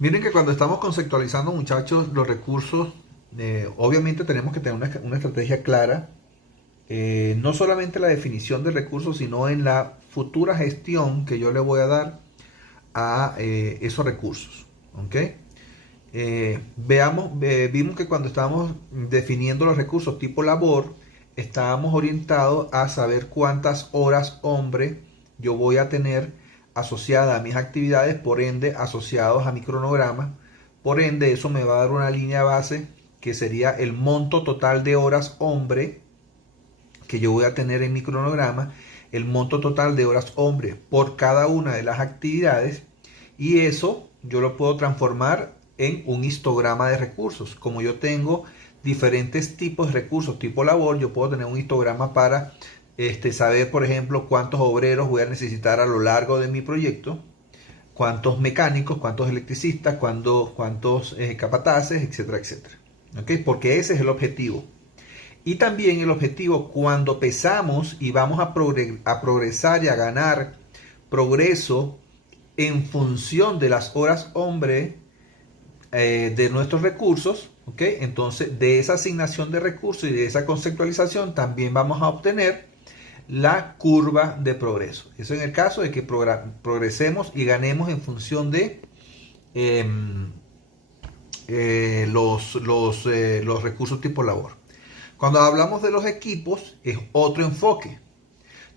Miren que cuando estamos conceptualizando, muchachos, los recursos, obviamente tenemos que tener una estrategia clara, no solamente la definición de recursos, sino en la futura gestión que yo le voy a dar a esos recursos. ¿Ok? Vimos que cuando estábamos definiendo los recursos tipo labor, estábamos orientados a saber cuántas horas hombre yo voy a tener asociada a mis actividades, por ende asociados a mi cronograma. Por ende, eso me va a dar una línea base que sería el monto total de horas hombre que yo voy a tener en mi cronograma, el monto total de horas hombre por cada una de las actividades, y eso yo lo puedo transformar en un histograma de recursos. Como yo tengo diferentes tipos de recursos tipo labor, yo puedo tener un histograma para saber, por ejemplo, cuántos obreros voy a necesitar a lo largo de mi proyecto, cuántos mecánicos, cuántos electricistas, cuántos capataces, etcétera, etcétera. ¿Ok? Porque ese es el objetivo. Y también el objetivo, cuando pesamos y vamos a progresar y a ganar progreso en función de las horas hombre de nuestros recursos, ¿ok? Entonces, de esa asignación de recursos y de esa conceptualización también vamos a obtener la curva de progreso. Eso en el caso de que progresemos y ganemos en función de los recursos tipo labor. Cuando hablamos de los equipos, es otro enfoque.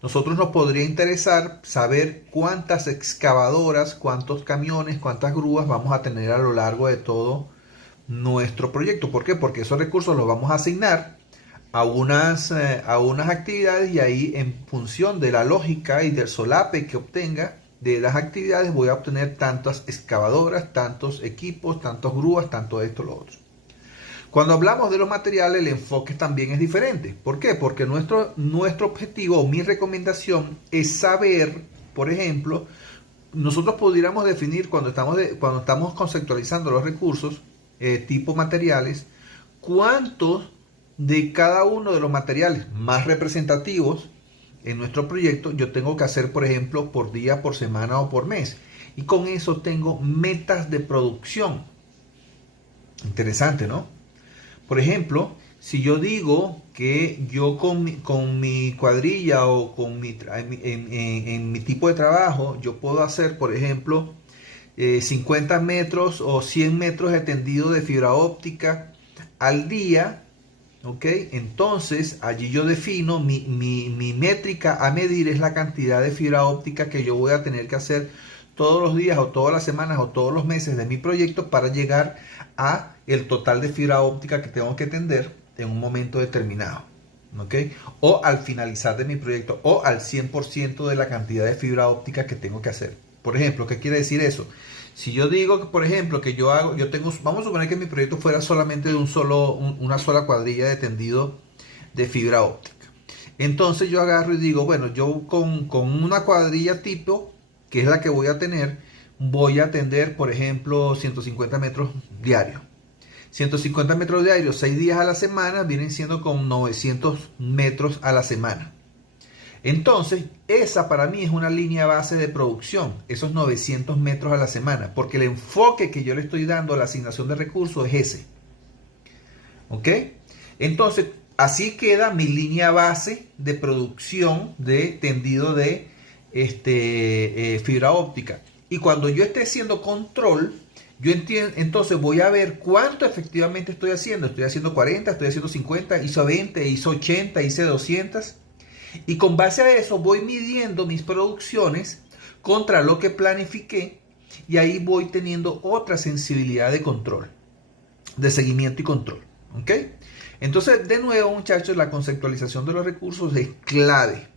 Nosotros nos podría interesar saber cuántas excavadoras, cuántos camiones, cuántas grúas vamos a tener a lo largo de todo nuestro proyecto. ¿Por qué? Porque esos recursos los vamos a asignar a unas actividades, y ahí, en función de la lógica y del solape que obtenga de las actividades, voy a obtener tantas excavadoras, tantos equipos, tantas grúas, tanto esto, lo otro. Cuando hablamos de los materiales, el enfoque también es diferente. ¿Por qué? Porque nuestro objetivo o mi recomendación es saber, por ejemplo, nosotros pudiéramos definir cuando estamos conceptualizando los recursos tipo materiales, cuántos de cada uno de los materiales más representativos en nuestro proyecto yo tengo que hacer, por ejemplo, por día, por semana o por mes. Y con eso tengo metas de producción. Interesante, ¿no? Por ejemplo, si yo digo que yo con mi cuadrilla o en mi tipo de trabajo, yo puedo hacer, por ejemplo, 50 metros o 100 metros de tendido de fibra óptica al día, ¿ok? Entonces, allí yo defino mi métrica a medir, es la cantidad de fibra óptica que yo voy a tener que hacer todos los días o todas las semanas o todos los meses de mi proyecto para llegar a el total de fibra óptica que tengo que tender en un momento determinado, ¿ok? O al finalizar de mi proyecto, o al 100% de la cantidad de fibra óptica que tengo que hacer. Por ejemplo, ¿qué quiere decir eso? Si yo digo que, por ejemplo, que vamos a suponer que mi proyecto fuera solamente de una sola cuadrilla de tendido de fibra óptica. Entonces yo agarro y digo, bueno, yo con una cuadrilla tipo, que es la que voy a tener, voy a tender, por ejemplo, 150 metros diarios. 150 metros diarios, 6 días a la semana, vienen siendo con 900 metros a la semana. Entonces, esa para mí es una línea base de producción, esos 900 metros a la semana, porque el enfoque que yo le estoy dando a la asignación de recursos es ese. ¿Ok? Entonces, así queda mi línea base de producción de tendido de fibra óptica. Y cuando yo esté haciendo control, entonces voy a ver cuánto efectivamente estoy haciendo. Estoy haciendo 40, estoy haciendo 50, hizo 20, hizo 80, hice 200. Y con base a eso voy midiendo mis producciones contra lo que planifiqué. Y ahí voy teniendo otra sensibilidad de control, de seguimiento y control. ¿Ok? Entonces, de nuevo, muchachos, la conceptualización de los recursos es clave.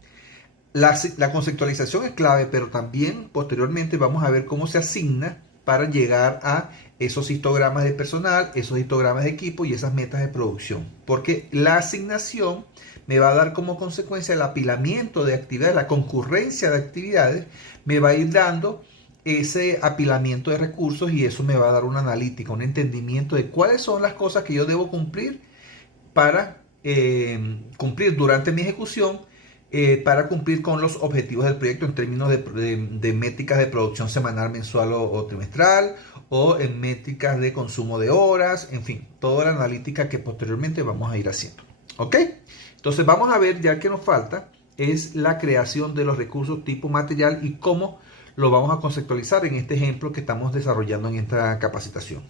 La conceptualización es clave, pero también posteriormente vamos a ver cómo se asigna para llegar a esos histogramas de personal, esos histogramas de equipo y esas metas de producción. Porque la asignación me va a dar como consecuencia el apilamiento de actividades, la concurrencia de actividades, me va a ir dando ese apilamiento de recursos, y eso me va a dar una analítica, un entendimiento de cuáles son las cosas que yo debo cumplir para cumplir durante mi ejecución, para cumplir con los objetivos del proyecto en términos de métricas de producción semanal, mensual o trimestral, o en métricas de consumo de horas, en fin, toda la analítica que posteriormente vamos a ir haciendo. ¿Ok? Entonces vamos a ver, ya que nos falta, es la creación de los recursos tipo material y cómo lo vamos a conceptualizar en este ejemplo que estamos desarrollando en esta capacitación.